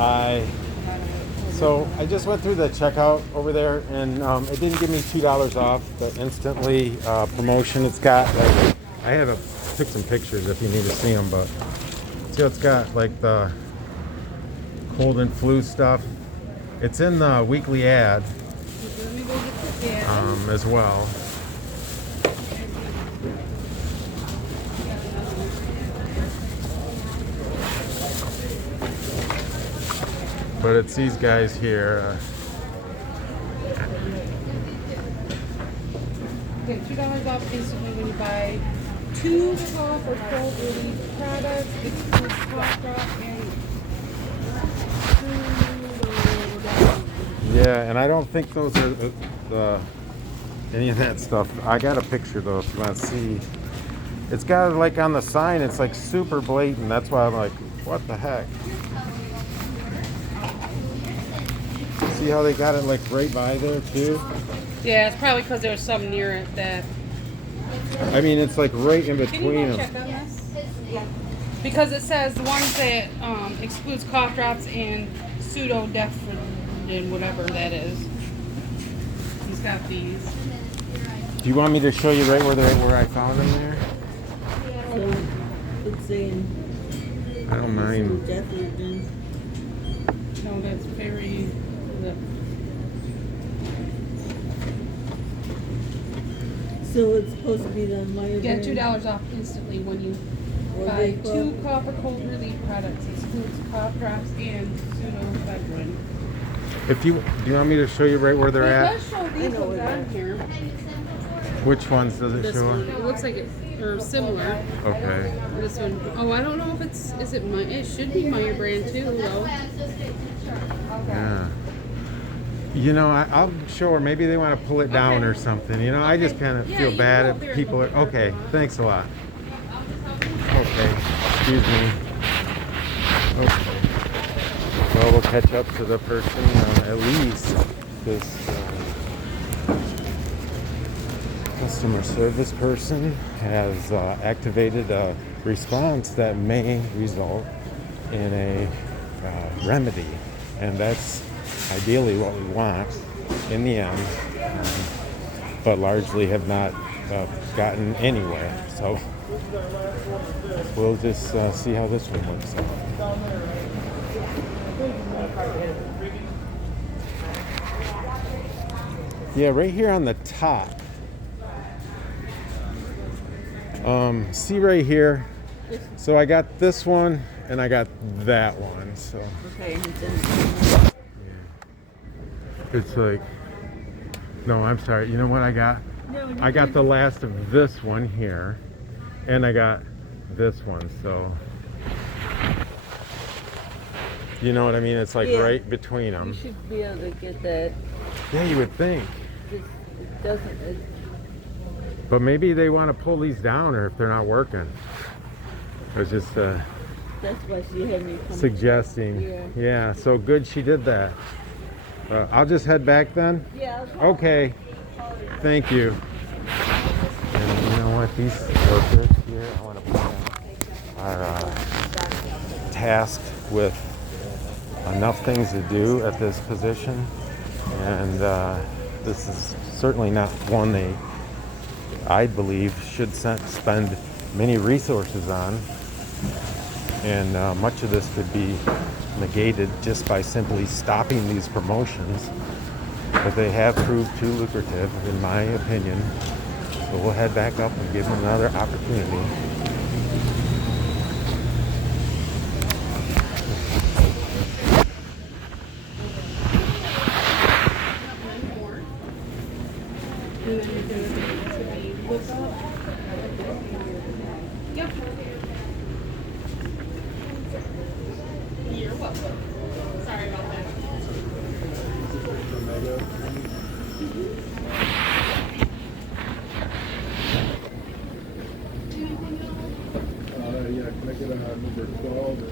Hi. So I just went through the checkout over there, and it didn't give me $2 off, but instantly promotion. It's got like took some pictures if you need to see them, but see, it's got like the cold and flu stuff. It's in the weekly ad Let me go get the ad. as well. But it's these guys here. Get $2 off instantly when you buy 2 cough or cold relief products. Excludes cough drop and Yeah, and I don't think those are any of that stuff. I got a picture though, if you want to see. It's got like on the sign, it's like super blatant. That's why I'm like, what the heck? See how they got it like right by there too? yeah, it's probably because there's some near it that. I mean, it's like right in Can you between go them. check on this? Yeah. Because it says the ones that excludes cough drops and pseudo-deafenin, whatever that is. He's got these. Do you want me to show you right where I found them there? So it's saying I don't mind. definitely. No, that's very. So it's supposed to be the Meijer Get brand? $2 off instantly when you Or buy they 2 quote- cough or cold relief products. Excludes cough drops and pseudoephedrine. If you do you want me to show you right where they're It at? does show these know ones where on here. Which ones does it This show? one, it looks like it, or similar. Okay. This one, oh, I don't know if is it it should be Meijer brand too, though. Yeah. You know, I'll show her. Maybe they want to pull it down Okay. or something. You know, I just kind of Yeah, feel you bad can go if there and people are. look at her. Okay, thanks a lot. Okay, excuse me. Okay. Well, we'll catch up to the person. At least this customer service person has activated a response that may result in a remedy, and that's ideally what we want in the end, but largely have not gotten anywhere. So we'll just see how this one works out. Yeah, right here on the top. See right here. So I got this one and I got that one. So Okay, and it's in. it's like, no, I'm sorry. You know what I got? No, I got the last of this one here, and I got this one. So you know what I mean? It's like Yeah. right between You them. should be able to get that. Yeah, you would think. It doesn't. But maybe they want to pull these down, or if they're not working. I was just That's why she had me come. suggesting. Yeah. Yeah, so good she did that. I'll just head back then. Yeah. Okay. Thank you. And you know what? These workers here, I want to point out, are tasked with enough things to do at this position, and this is certainly not one they, I believe, should spend many resources on. And much of this could be negated just by simply stopping these promotions, but they have proved too lucrative, in my opinion. So we'll head back up and give them another opportunity. Yep. You're welcome. Sorry about that. Yeah, can I get number 12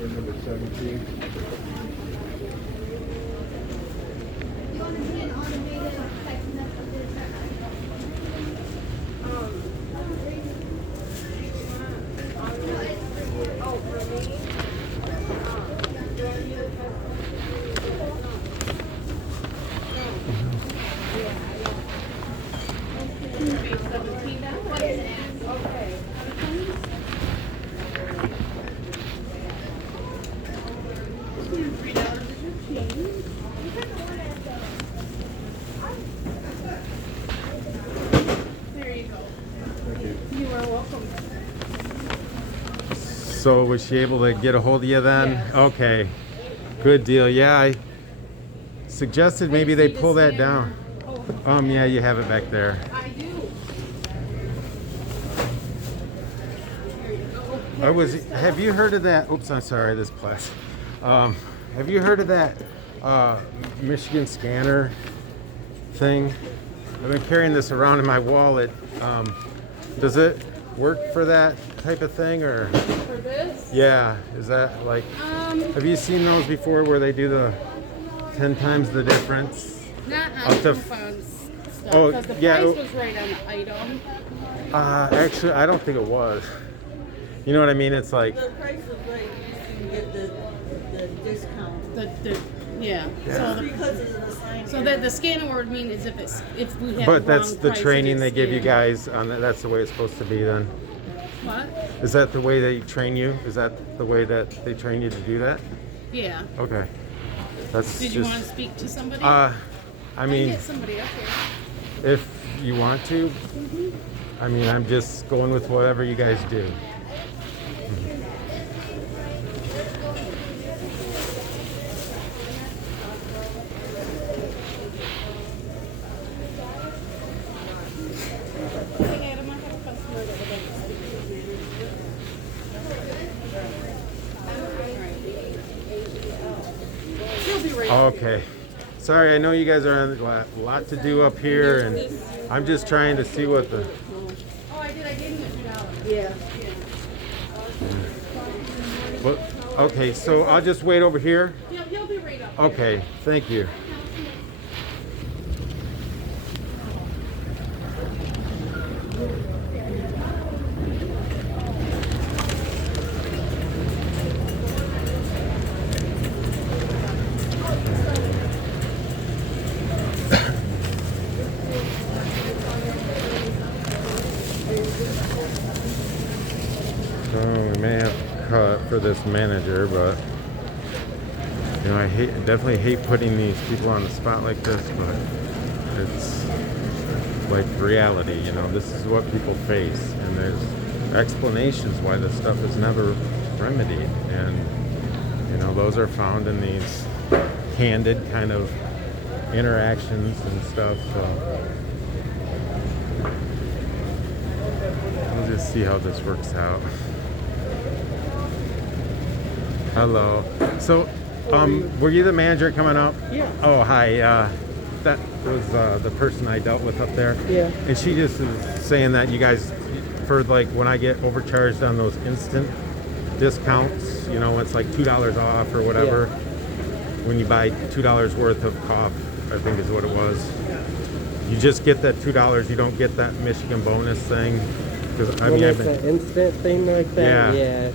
or number 17? You want to be an automated text message? Oh, for me? So was she able to get a hold of you then? Yes. Okay, good deal. Yeah, I suggested maybe they pull that down. Yeah, you have it back there. I do. Have you heard of that? Oops, I'm sorry, this plastic. Have you heard of that Michigan scanner thing? I've been carrying this around in my wallet. Does it work for that type of thing, or? For this? Yeah, is that like, have you seen those before where they do the 10 times the difference? Not Up on to coupons stuff, Oh, because the yeah. price was right on the item. Actually, I don't think it was. You know what I mean? It's like, The price was right, you can get the discount. Yeah. Because it's an assigned. So that the scanner would mean is if we have but the that's wrong the price, training it they give you scans. guys on that. That's the way it's supposed to be then. What? Is that the way they train you? Is that the way that they train you to do that? Yeah. Okay. That's Did just, you want to speak to somebody? I I mean, get somebody up here. if you want to, I mean, I'm just going with whatever you guys do. Hey, Adam, I have a customer that would like to speak to you. He'll be right up here. Okay. Sorry, I know you guys are on a lot to do up here, and I'm just trying to see what the. Oh, I did. I gave him $2. Yeah. Well, okay, so I'll just wait over here. He'll be right up here. Okay, thank you. So we may have cut for this manager, but you know, I definitely hate putting these people on the spot like this, but it's like reality. You know, this is what people face, and there's explanations why this stuff is never remedied, and you know, those are found in these candid kind of interactions and stuff. So we'll just see how this works out. Hello. So, were you the manager coming up? Yeah. Oh, hi. That was the person I dealt with up there. Yeah. And she just was saying that you guys, for like when I get overcharged on those instant discounts, you know, it's like $2 off or whatever. When you buy $2 worth of cough, I think is what it was. You just get that $2. You don't get that Michigan bonus thing. 'Cause, I When mean, it's an instant thing like that, Yeah.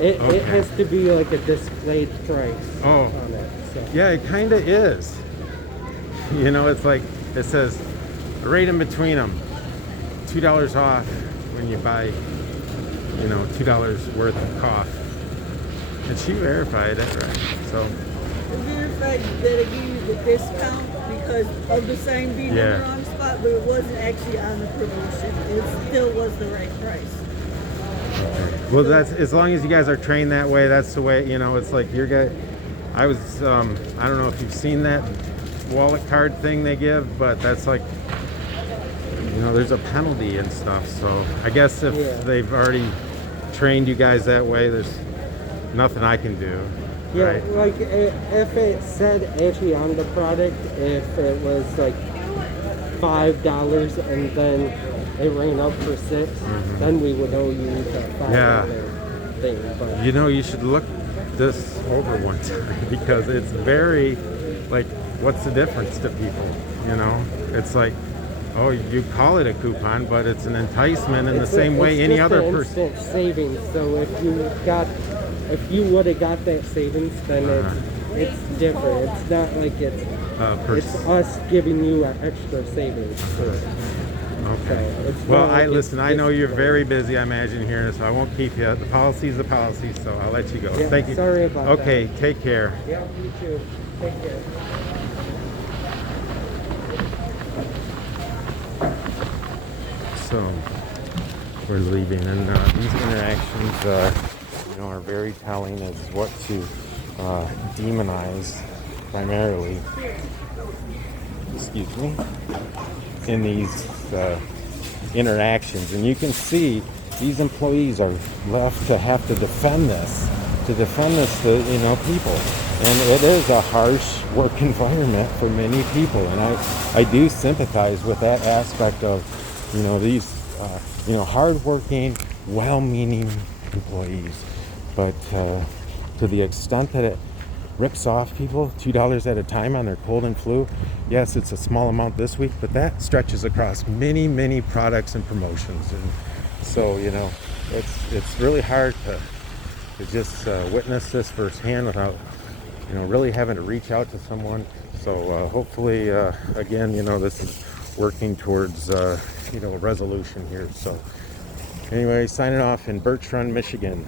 It Okay. has to be like a displayed price Oh. on it. So. Yeah, it kind of is. You know, it's like it says right in between them, $2 off when you buy, you know, $2 worth of cough. And she verified it, right? So, The verified that I gave you the discount because of the sign being Yeah. on the wrong spot, but it wasn't actually on the promotion. It still was the right price. well, that's as long as you guys are trained that way. That's the way. You know, it's like your guy. I was. I don't know if you've seen that wallet card thing they give, but that's like, you know, there's a penalty and stuff. So I guess if Yeah. they've already trained you guys that way, there's nothing I can do. Yeah, Right? like if it said actually on the product, if it was like $5 and then it ran up for 6, then we would owe you that $5 Yeah. thing. But You know, you should look this over one time because it's very, like, what's the difference to people? You know, it's like, oh, you call it a coupon, but it's an enticement in the same way any other person. Instant savings. So if you would have got that savings, then it's different. It's not like it's us giving you an extra savings. Okay. it's Well, not like listen. it's I know you're just- very busy. I imagine here, so I won't keep you. The policy is the policy, so I'll let you go. Yeah, Thank you. sorry about that. Okay. Take care. Yeah, you too. Take care. So we're leaving, and these interactions, you know, are very telling is what to demonize primarily, excuse me, in these interactions. And you can see these employees are left to have to defend this to people. And it is a harsh work environment for many people. And I do sympathize with that aspect of, these, hardworking, well-meaning employees. But to the extent that it rips off people $2 at a time on their cold and flu, yes, it's a small amount this week, but that stretches across many, many products and promotions. And so, it's really hard to just witness this firsthand without, really having to reach out to someone. So hopefully, again, this is working towards, a resolution here. So anyway, signing off in Birch Run, Michigan,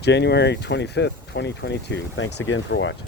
January 25th, 2022. Thanks again for watching.